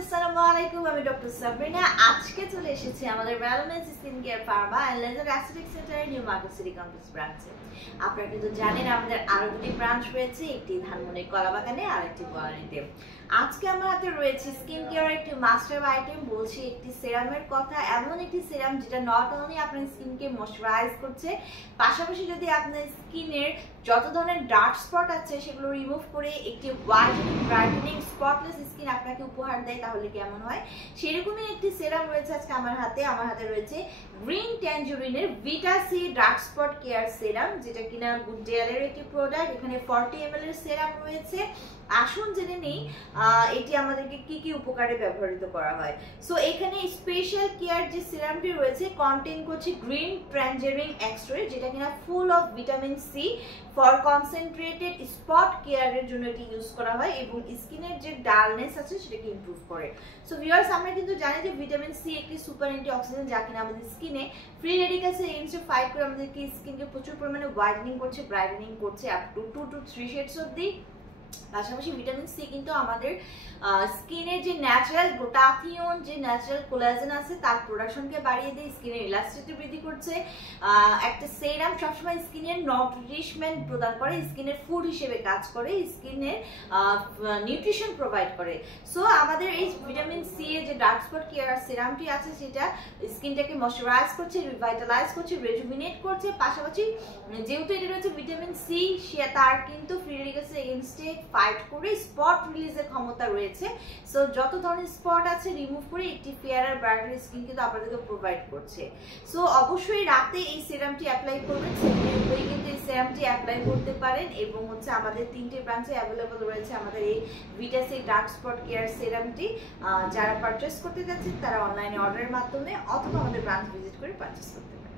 আসসালামু আলাইকুম, আমি ডক্টর সাবরিনা। আজকে চলে এসেছি আমাদের wellness skin care pharma and laser aesthetic সেন্টারের নিউ মার্কেট সিটি কমপ্লেক্স ব্রাঞ্চে। আপনারা কিন্তু জানেন আমাদের আরো দুটি ব্রাঞ্চ রয়েছে, একটি ধানমন্ডি কলাবাগানে আর একটি বনানীতে। আজকে আমার হাতে রয়েছে স্কিন কেয়ার একটি মাস্টার আইটেম, বলছি একটি সেরামের কথা। এমন একটি সেরাম যেটা নট অনলি আপনার স্কিনকে ময়শ্চারাইজ করছে, পাশাপাশি যদি আপনার স্কিনের যত ধরনের ডার্ক স্পট আছে সেগুলো রিমুভ করে একটি হোয়াইটেনিং ব্রাইটেনিং স্পটলেস স্কিন আপনাকে উপহার দেয়, তাহলে কেমন হয় সেরকমই একটি সেরাম রয়েছে আজকে আমার হাতে। আমার হাতে রয়েছে গ্রিন ট্যাঞ্জুরিনের ভিটা সি ডার্ক স্পট কেয়ার সেরাম, যেটা কিনা গুড ডেয়ারের একটি প্রোডাক্ট। এখানে 40 ml এর সেরাম রয়েছে। আসুন জেনে নেই এটি আমাদেরকে কি কি উপকারে ব্যবহৃত করা হয়। সো এখানে স্পেশাল কেয়ার যে সিরামটি রয়েছে কন্টেইন করছে গ্রিন ট্যাঞ্জেরিন এক্সট্রা, যেটা কিনা full of vitamin C for concentrated spot কেয়ারের জন্য এটি ইউজ করা হয় এবং স্কিনের যে ডালনেস আছে সেটাকে ইমপ্রুভ করে। সো ভিউয়ার্স, আমরা কিন্তু জানি যে ভিটামিন সি একটি সুপার অ্যান্টিঅক্সিডেন্ট, যা কিনা আমাদের স্কিনে ফ্রি রেডিক্যালস এগেইনস্টে ফাইট করে আমাদেরকে স্কিনকে প্রচুর পরিমাণে হোয়াইটেনিং করছে, ব্রাইটেনিং করছে আপ টু 2 to 3 শেডস অবধি। পাশাপাশি ভিটামিন সি কিন্তু আমাদের স্কিনের যে ন্যাচারাল গ্লুটাথিয়ন, যে ন্যাচারাল কোলাজেন আছে তার প্রোডাকশনকে বাড়িয়ে দিয়ে স্কিনের ইলাস্টিসিটি বৃদ্ধি করছে। একটা সেরাম সবসময় স্কিনের নিউট্রিশমেন্ট প্রদান করে, স্কিনের ফুড হিসেবে কাজ করে, স্কিনের নিউট্রিশন প্রোভাইড করে। সো আমাদের এই ভিটামিন সি এর যে ডার্ক স্পট কেয়ার সিরামটি আছে সেটা স্কিনটাকে ময়শ্চারাইজ করছে, রিভাইটালাইজ করছে, রেজুভিনেট করছে। পাশাপাশি যেহেতু এটা রয়েছে ভিটামিন সি, সে তার কিন্তু ফ্রি রেডিক্যালস এগেইনস্টে ফাইট করে স্পট রিলিজের ক্ষমতা রয়েছে। সো যত ধরনের স্পট আছে রিমুভ করে একটি ফেয়ার আর ব্রাইটার স্কিন কিন্তু আপনাদেরকে প্রোভাইড করছে। সো অবশ্যই রাতে এই সিরামটি অ্যাপ্লাই করবেন, সেদিনের কিন্তু এই সিরামটি অ্যাপ্লাই করতে পারেন। এবং হচ্ছে আমাদের 3টে ব্রাঞ্চে অ্যাভেলেবল রয়েছে আমাদের এই ভিটা সি ডার্ক স্পট কেয়ার সিরামটি। যারা পারচেস করতে যাচ্ছেন তারা অনলাইনে অর্ডারের মাধ্যমে অথবা আমাদের ব্রাঞ্চ ভিজিট করে পারচেস করতে পারেন।